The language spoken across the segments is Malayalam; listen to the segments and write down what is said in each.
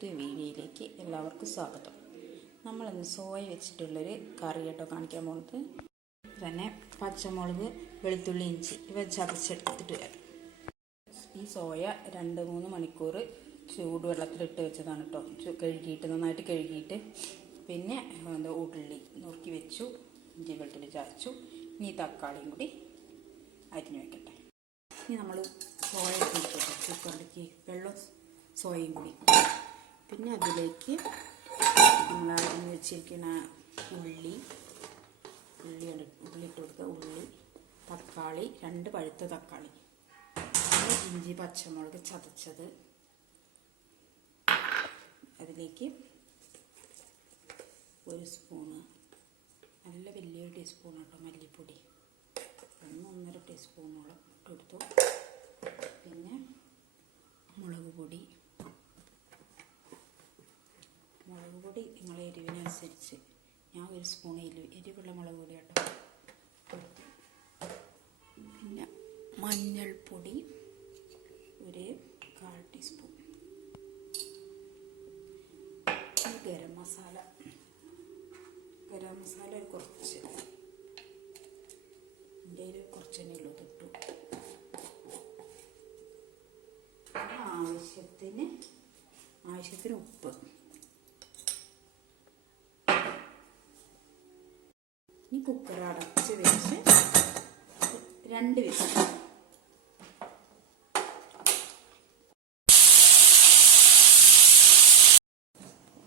പുതിയ വീഡിയോയിലേക്ക് എല്ലാവർക്കും സ്വാഗതം. നമ്മളിന്ന് സോയ വെച്ചിട്ടുള്ളൊരു കറി കേട്ടോ കാണിക്കാൻ പോകുന്നത്. തന്നെ പച്ചമുളക്, വെളുത്തുള്ളി, ഇഞ്ചി ഇവ ചതച്ചെടുത്തിട്ട് വരാം. ഈ സോയ 2-3 മണിക്കൂർ ചൂടുവെള്ളത്തിലിട്ട് വെച്ചതാണ് കേട്ടോ. കഴുകിയിട്ട് നന്നായിട്ട് കഴുകിയിട്ട് പിന്നെ ഉള്ളി നുറുക്കി വെച്ചു, ഇഞ്ചി വെളുത്തുള്ളി ചതച്ചു. ഇനി തക്കാളിയും കൂടി അരിഞ്ഞു വെക്കട്ടെ. ഇനി നമ്മൾ സോയ ഇട്ട് കുക്കറിലേക്ക് വെള്ളം സോയയും കൂടി, പിന്നെ അതിലേക്ക് നമ്മൾ അരിഞ്ഞ് വെച്ചിരിക്കുന്ന ഉള്ളി ഇട്ട് കൊടുക്കുക. ഉള്ളി, തക്കാളി, 2 പഴുത്ത തക്കാളി, ഇഞ്ചി, പച്ചമുളക് ചതച്ചത്, അതിലേക്ക് 1 സ്പൂണ്, നല്ല വലിയൊരു ടീസ്പൂൺ കേട്ടോ മല്ലിപ്പൊടി, 1-1.5 ടീസ്പൂണോളം ഇട്ടെടുത്തു. പിന്നെ മുളക് പൊടി നിങ്ങളെ എരിവിനനുസരിച്ച്, ഞാൻ 1 സ്പൂൺ എരിവുള്ള മുളക് പൊടി കേട്ടോ. പിന്നെ മഞ്ഞൾപ്പൊടി 1/4 ടീസ്പൂൺ, ഗരം മസാല കുറച്ച്, എൻ്റെ കയ്യിൽ കുറച്ച് തന്നെ ഉള്ളൂ, തൊട്ടു. ആവശ്യത്തിന് ഉപ്പ്. ഇനി കുക്കർ അടച്ച് വെച്ച് 2 വിസിൽ.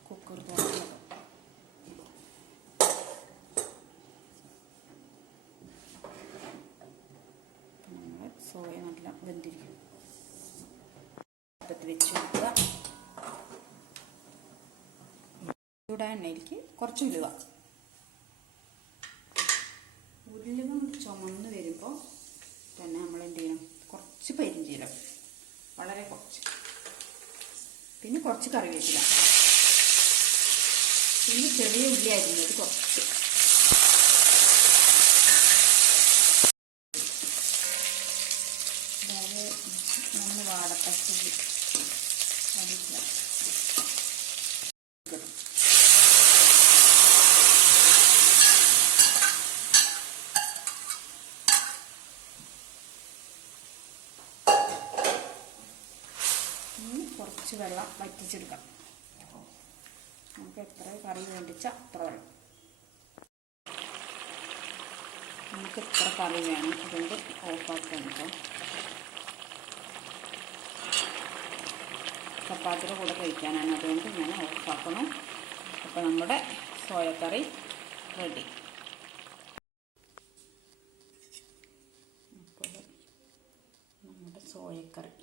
കുക്കർ തുറന്ന് നമ്മൾ സോയ നല്ല വെന്തിരിക്കും. അടുപ്പത്ത് വെച്ച് കൊടുക്കുക. ചൂടായ എണ്ണയിലേക്ക് കുറച്ച് ഉലുവ ചുമന്ന് വരുമ്പോൾ തന്നെ നമ്മൾ എന്ത് ചെയ്യണം, കുറച്ച് പെരിഞ്ചീരകം, വളരെ കുറച്ച്, പിന്നെ കുറച്ച് കറിവേപ്പില, പിന്നെ ചെറിയ ഉള്ളി അരിഞ്ഞത് കുറച്ച്, അതായത് നമ്മൾ വാടക്കച്ചുള്ളി അതില്ല. കുറച്ച് വെള്ളം വറ്റിച്ചെടുക്കാം. നമുക്ക് എത്ര കറി വേണ്ടിച്ച അത്ര വെള്ളം, നമുക്ക് എത്ര കറി വേണം, അതുകൊണ്ട് ഓഫാക്കണം കേട്ടോ. ചപ്പാത്തിയുടെ കൂടെ കഴിക്കാനാണ്, അതുകൊണ്ട് ഞാൻ ഓഫാക്കണം. അപ്പോൾ നമ്മുടെ സോയക്കറി റെഡി. അപ്പോൾ നമ്മുടെ സോയക്കറി